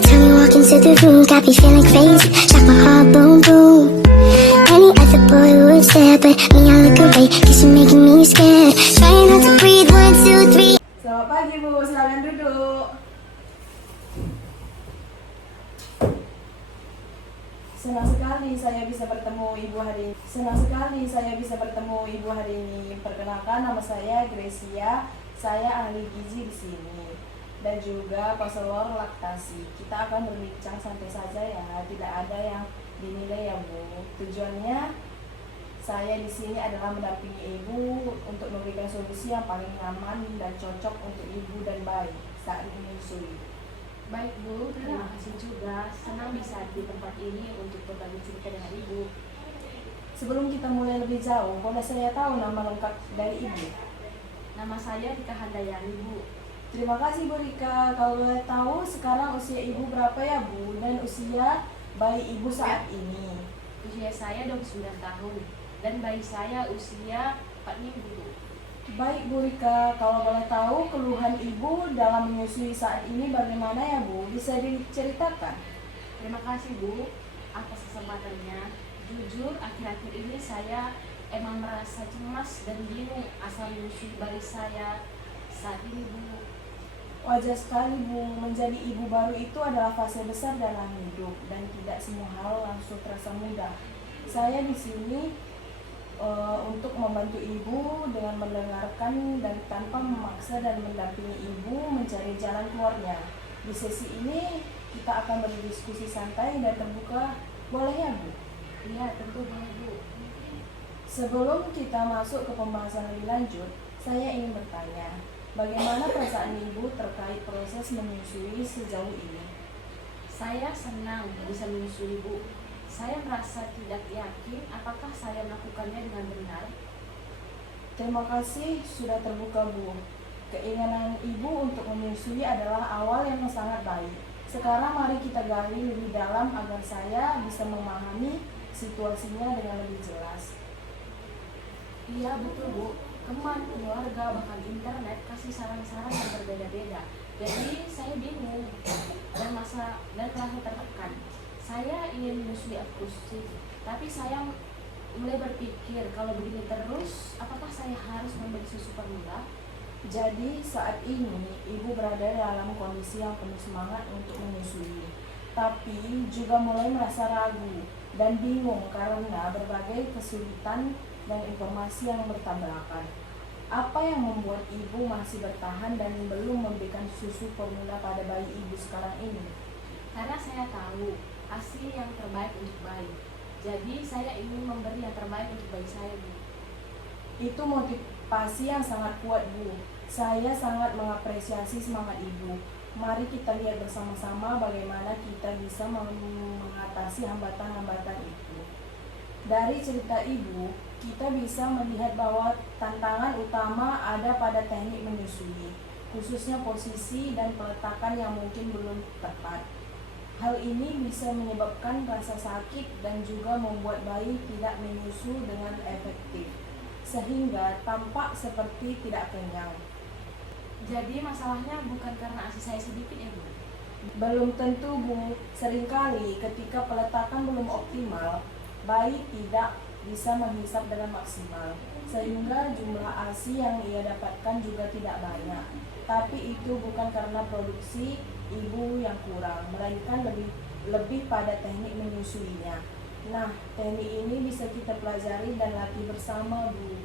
Every time you walk into the room, got me feeling crazy. Shock my heart, boom, boom. Any other boy would stare, but me, I look away, cause you're making me scared. Trying not to breathe, 1, 2, 3. Selamat pagi Bu, silakan duduk. Senang sekali saya bisa bertemu Ibu hari ini. Perkenalkan, nama saya Gracia. Saya ahli gizi di sini dan juga konselor laktasi. Kita akan berbincang santai saja ya, tidak ada yang dinilai ya Bu. Tujuannya saya di sini adalah mendampingi Ibu untuk memberikan solusi yang paling nyaman dan cocok untuk Ibu dan bayi saat menyusui. Baik Bu, terima kasih juga. Senang bisa di tempat ini untuk berbagi cerita dengan Ibu. Sebelum kita mulai lebih jauh, boleh saya tahu nama lengkap dari Ibu? Nama saya Rika Handayani Bu. Terima kasih Bu Rika. Kalau boleh tahu sekarang usia Ibu berapa ya Bu? Dan usia bayi Ibu saat ini? Usia saya 29 tahun dan bayi saya usia 4 minggu Bu. Baik Bu Rika, kalau boleh tahu keluhan Ibu dalam menyusui saat ini bagaimana ya Bu? Bisa diceritakan? Terima kasih Bu atas kesempatannya. Jujur akhir-akhir ini saya emang merasa cemas dan bingung asal menyusui bayi saya saat ini Bu. Wajar sekali Bu, menjadi ibu baru itu adalah fase besar dalam hidup dan tidak semua hal langsung terasa mudah. Saya di sini untuk membantu Ibu dengan mendengarkan dan tanpa memaksa dan mendampingi Ibu mencari jalan keluarnya. Di sesi ini kita akan berdiskusi santai dan terbuka, boleh ya Bu? Iya tentu boleh Bu. Sebelum kita masuk ke pembahasan lebih lanjut, saya ingin bertanya, bagaimana perasaan Ibu terkait proses menyusui sejauh ini? Saya senang bisa menyusui Bu. Saya merasa tidak yakin apakah saya melakukannya dengan benar. Terima kasih sudah terbuka Bu. Keinginan Ibu untuk menyusui adalah awal yang sangat baik. Sekarang mari kita gali lebih dalam agar saya bisa memahami situasinya dengan lebih jelas. Iya betul Bu, teman, keluarga, bahkan internet kasih saran-saran yang berbeda-beda. Jadi saya bingung dan merasa tertekan. Saya ingin menyusui eksklusif, tapi saya mulai berpikir kalau begini terus, apakah saya harus membeli susu formula? Jadi saat ini Ibu berada dalam kondisi yang penuh semangat untuk menyusui, tapi juga mulai merasa ragu dan bingung karena berbagai kesulitan dan informasi yang bertabrakan. Apa yang membuat Ibu masih bertahan dan belum memberikan susu formula pada bayi Ibu sekarang ini? Karena saya tahu hasil yang terbaik untuk bayi. Jadi saya ingin memberi yang terbaik untuk bayi saya Bu. Itu motivasi yang sangat kuat Bu. Saya sangat mengapresiasi semangat Ibu. Mari kita lihat bersama-sama bagaimana kita bisa mengatasi hambatan-hambatan itu. Dari cerita Ibu, kita bisa melihat bahwa tantangan utama ada pada teknik menyusui, khususnya posisi dan peletakan yang mungkin belum tepat. Hal ini bisa menyebabkan rasa sakit dan juga membuat bayi tidak menyusu dengan efektif, sehingga tampak seperti tidak kenyang. Jadi masalahnya bukan karena ASI saya sedikit ya Bu? Belum tentu Bu, seringkali ketika peletakan belum optimal, bayi tidak bisa menghisap dengan maksimal, sehingga jumlah ASI yang ia dapatkan juga tidak banyak. Tapi itu bukan karena produksi Ibu yang kurang, melainkan lebih pada teknik menyusuinya. Nah, teknik ini bisa kita pelajari dan latih bersama Bu.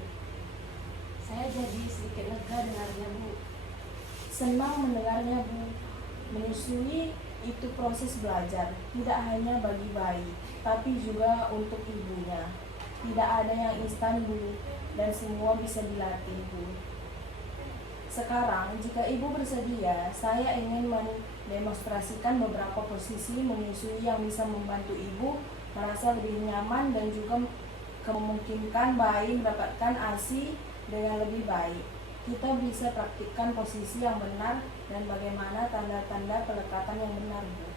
Saya jadi sedikit lega dengarnya Bu. Senang mendengarnya Bu. Menyusui itu proses belajar, tidak hanya bagi bayi, tapi juga untuk ibunya. Tidak ada yang instan Bu, dan semua bisa dilatih Bu. Sekarang, jika Ibu bersedia, saya ingin mendemonstrasikan beberapa posisi menyusui yang bisa membantu Ibu merasa lebih nyaman dan juga memungkinkan bayi mendapatkan ASI dengan lebih baik. Kita bisa praktikkan posisi yang benar dan bagaimana tanda-tanda pelekatan yang benar Bu.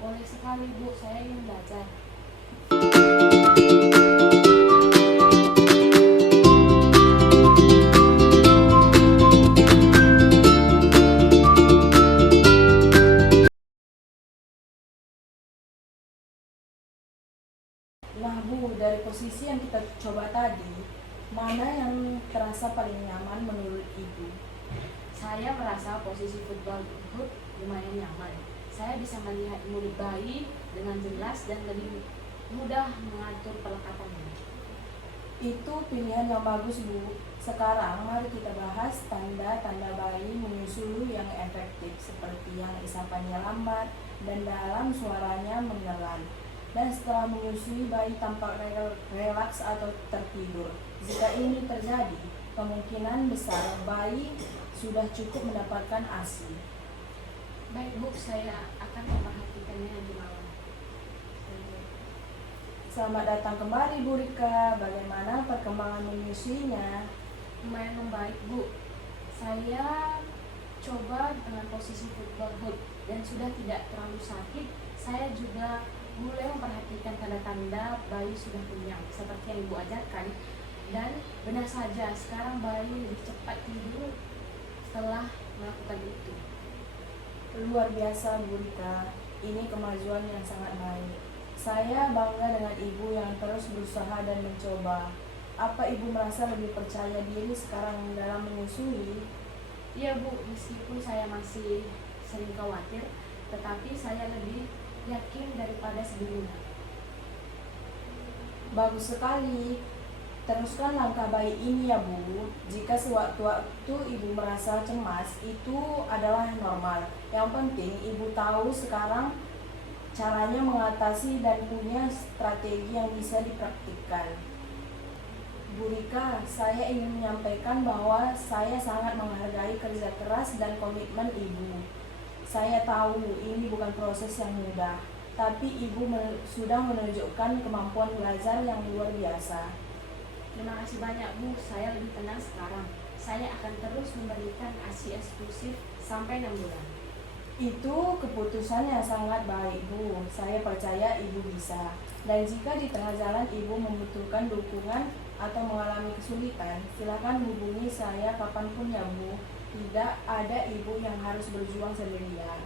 Boleh sekali Bu, saya ingin belajar. dari posisi yang kita coba tadi, mana yang terasa paling nyaman menurut ibu? Saya merasa posisi football hood lumayan nyaman. Saya bisa melihat mulut bayi dengan jelas dan lebih mudah mengatur pelekatannya. Itu pilihan yang bagus, Bu. Sekarang mari kita bahas tanda-tanda bayi menyusui yang efektif, seperti yang isapannya lambat dan dalam suaranya mengelan. Dan setelah menyusui, bayi tampak relaks atau tertidur. Jika ini terjadi, kemungkinan besar bayi sudah cukup mendapatkan ASI. Baik Bu, saya akan memperhatikannya di malam. Selamat datang kembali, Bu Rika. Bagaimana perkembangan menyusuinya? Lumayan membaik Bu. Saya coba dengan posisi football hood dan sudah tidak terlalu sakit. Saya juga mulai memperhatikan tanda-tanda bayi sudah kenyang seperti yang Ibu ajarkan. Dan benar saja sekarang bayi lebih cepat tidur setelah melakukan itu. Luar biasa, Bu Rika. Ini kemajuan yang sangat baik. Saya bangga dengan ibu yang terus berusaha dan mencoba. Apa ibu merasa lebih percaya diri sekarang dalam menyusui? Iya Bu, meskipun saya masih sering khawatir, tetapi saya lebih yakin daripada sebelumnya. Bagus sekali. Teruskan langkah baik ini ya Bu. Jika sewaktu-waktu ibu merasa cemas, itu adalah normal. Yang penting ibu tahu sekarang caranya mengatasi dan punya strategi yang bisa dipraktikkan. Bu Rika, saya ingin menyampaikan bahwa saya sangat menghargai kerja keras dan komitmen ibu. Saya tahu ini bukan proses yang mudah, tapi ibu sudah menunjukkan kemampuan belajar yang luar biasa. Terima kasih banyak Bu, saya lebih tenang sekarang. Saya akan terus memberikan ASI eksklusif sampai 6 bulan. Itu keputusan yang sangat baik, Bu. Saya percaya ibu bisa. Dan jika di tengah jalan ibu membutuhkan dukungan atau mengalami kesulitan, silakan hubungi saya kapanpun ya Bu. Tidak ada ibu yang harus berjuang sendirian.